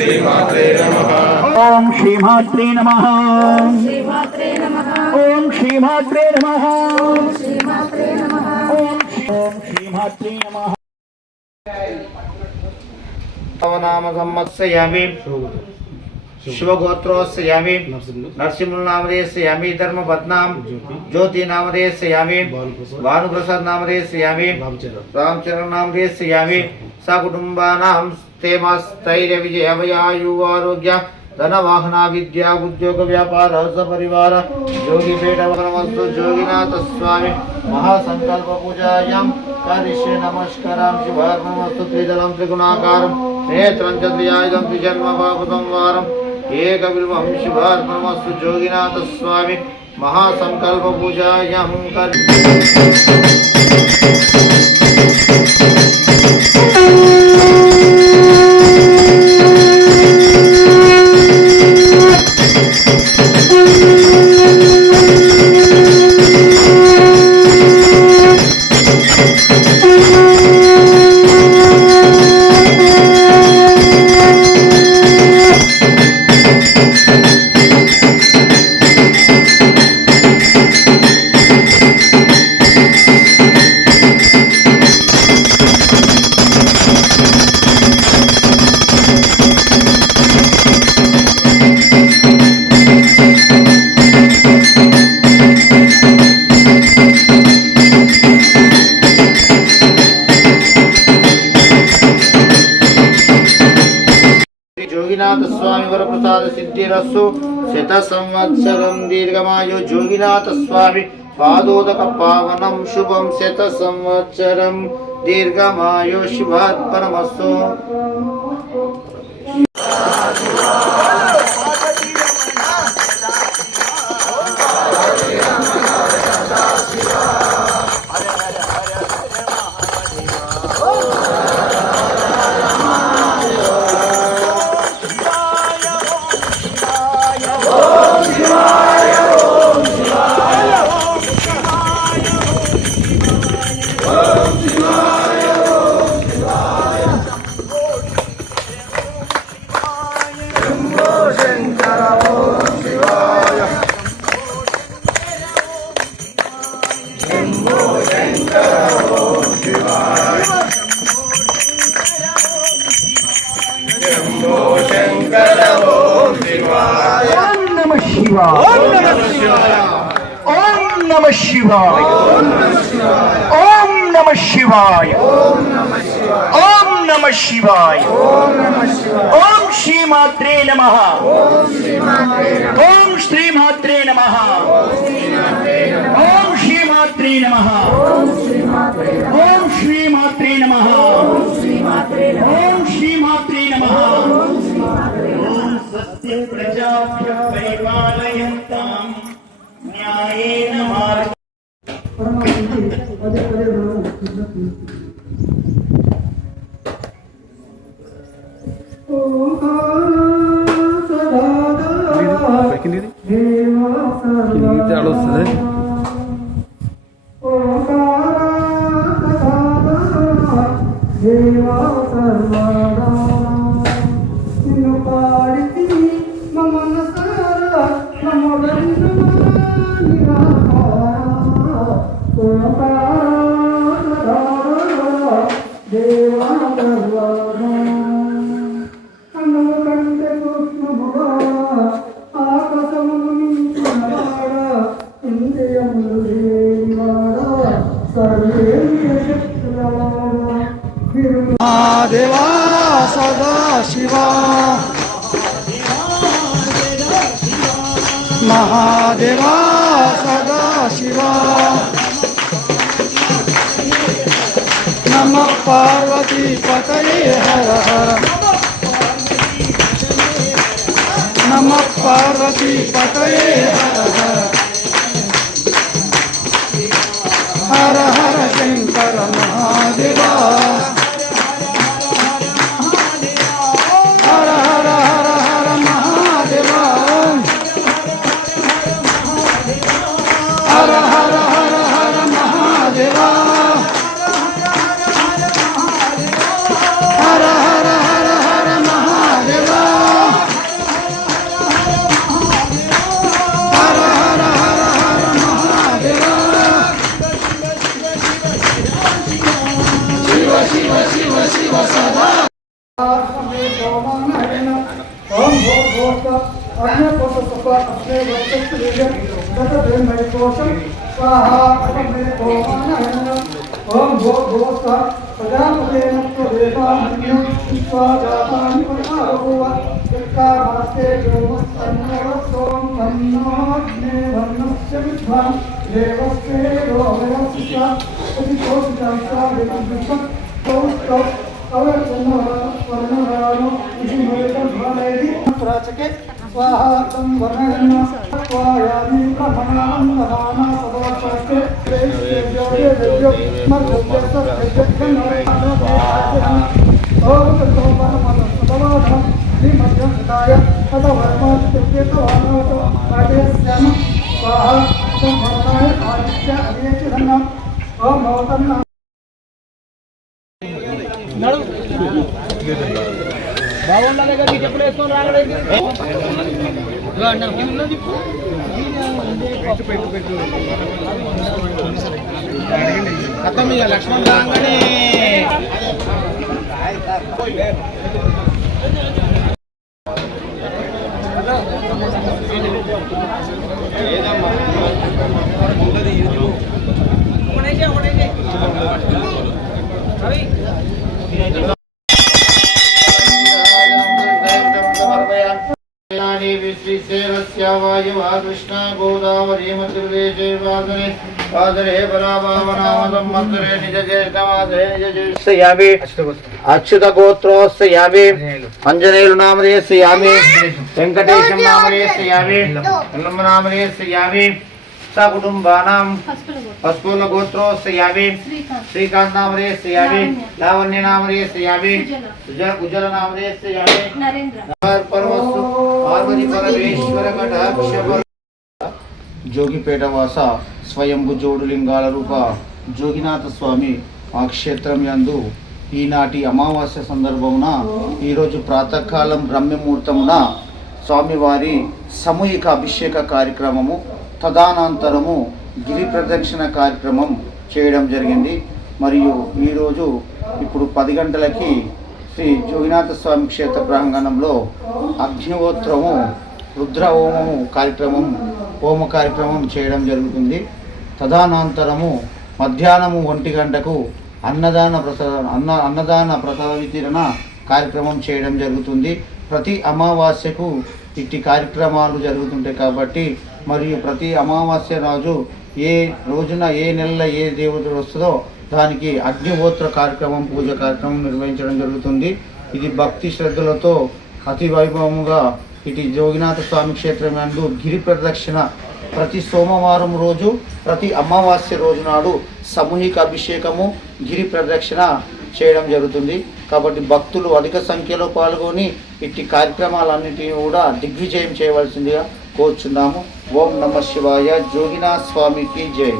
ओम श्रीमात्रे नमः। ओम श्रीमात्रे नमः। ओम श्रीमात्रे नमः। ओम श्रीमात्रे नमः। नाम संवत्सयामि शिवगोत्रोस्यामि नरसिंहनामधेयस्यामि धर्मपत्नां ज्योतिनामधेयस्यामि भानुप्रसाद नामधेयस्यामि रामचरण नामधेयस्यामि सकुटुम्बानां स्थैर्यविजयभयायुवारोग्य धनवाहना विद्या उद्योग व्यापार सपरिवार योगिपीठवनमस्तु योगिनाथ स्वामी महासंकल्प पूजायां करिष्ये नमस्कारं शुभार्पणमस्तु त्रिदलं त्रिगुणाकारं नेत्रं च त्रियायुधं त्रिजन्मपावतं वारम् एकबिल्वं शुभार्पणमस्तु योगिनाथ स्वामी महासंकल्प पूजायां जोगिनाथ स्वामी वरप्रसाद सिद्धिरस्सु शत संवत्सरं दीर्घमायु जोगिनाथ स्वामी पादोदक पावनं शुभं शत संवत्सरं दीर्घमायु शुभात्परमस्तु। ओम नमः शिवाय। ओम नमः शिवाय। ओम नमः शिवाय। ओम श्रीमात्रे नमः। ओम श्रीमात्रे नमः। ओम श्रीमात्रे नमः। ओम श्रीमात्रे नमः। ओम श्रीमात्रे नमः। ओम सत्य प्रजाभ्य परिपालयन्तां न्यायेन मार्ग महादेवा सदा शिवा महादेवा सदा शिवा नमः पार्वती पतये हर हर नमः पार्वती पतये हर हर हर हर शंकर महादेवा हर हर हर हर महादेवा ओम भूर्भुवः अग्निपुत्रः अस्मे वैतस्तेजः दशदेवैकोशं स्वाहा अग्ने ओमानयन ओम भूर्भुवः प्रजापतेन त्वदेवामन्यं स्वाजातानि पुनरुव यत्कामास्ते योमस्तन्नवसों तन्नोऽग्ने वर्णस्य विद्वान् देवस्ते रोमयस्य प्रतिकोशितं स्वादितं कौस्तव प्राचके स्वाहातं वर्णयन् स्वायामि ब्रह्मणान्नदाना सदोषास्ते देव्यो ओम तत्त्वपरमतस्तवाधं श्रीमद्यं सदाय तदवर्मादित्येतवानवतो आदेश्याम स्वाहा तं वर्णाय आदित्य अभियचिधन्नम् ओम भवतन्न లక్ష్మణ్ రాగానే कृष्णा गोदावरी मध्यप्रदेशे वादरे पराभावनामदं मन्त्रे निज ज्येष्ठमादरे निज ज्येष्ठयामि अच्युत गोत्रोस्यामि अंजनेयु नामधेयस्यामि वेंकटेशं नामधेयस्यामि नम नामधेयस्यामि सकुटुंबानां अस्कुल गोत्रोस्यामि श्रीकांत नामधेयस्यामि लावण्य नामधेयस्यामि उज्जल नामधेयस्यामि परमस्तु पार्वती परमेश्वर कटाक्ष జోగిపేట వాస స్వయంభు జోడులింగాల రూప జోగినాథ స్వామి ఆ క్షేత్రం యందు ఈనాటి అమావాస్య సందర్భమున ఈరోజు ప్రాతకాలం బ్రహ్మముహూర్తమున స్వామివారి సామూహిక అభిషేక కార్యక్రమము తదనంతరము గిరి ప్రదక్షిణ కార్యక్రమం చేయడం జరిగింది. మరియు ఈరోజు ఇప్పుడు 10 గంటలకి శ్రీ జోగినాథ స్వామి క్షేత్ర ప్రాంగణంలో అగ్నిహోత్రము రుద్ర హోమము హోమ కార్యక్రమం చేయడం జరుగుతుంది. తదనంతరము మధ్యాహ్నము 1 గంటకు అన్నదాన ప్రసాద వితరణ కార్యక్రమం చేయడం జరుగుతుంది. ప్రతి అమావాస్యకు ఇట్టి కార్యక్రమాలు జరుగుతుంటాయి కాబట్టి మరియు ప్రతి అమావాస్య రోజు ఏ రోజున ఏ నెలలో ఏ దేవత వస్తుందో దానికి అగ్నిహోత్ర కార్యక్రమం పూజ కార్యక్రమం నిర్వహించడం జరుగుతుంది. ఇది భక్తి శ్రద్ధలతో అతి వైభవముగా ఇటు జోగినాథ స్వామి క్షేత్రం నందు గిరి ప్రదక్షిణ ప్రతి సోమవారం రోజు ప్రతి అమావాస్య రోజు నాడు సామూహిక అభిషేకము గిరి ప్రదక్షిణ చేయడం జరుగుతుంది. కాబట్టి భక్తులు అధిక సంఖ్యలో పాల్గొని ఇట్టి కార్యక్రమాలన్నింటినీ కూడా దిగ్విజయం చేయవలసిందిగా కోరుచున్నాము. ఓం నమ శివాయ. జోగినాథ స్వామికి జై.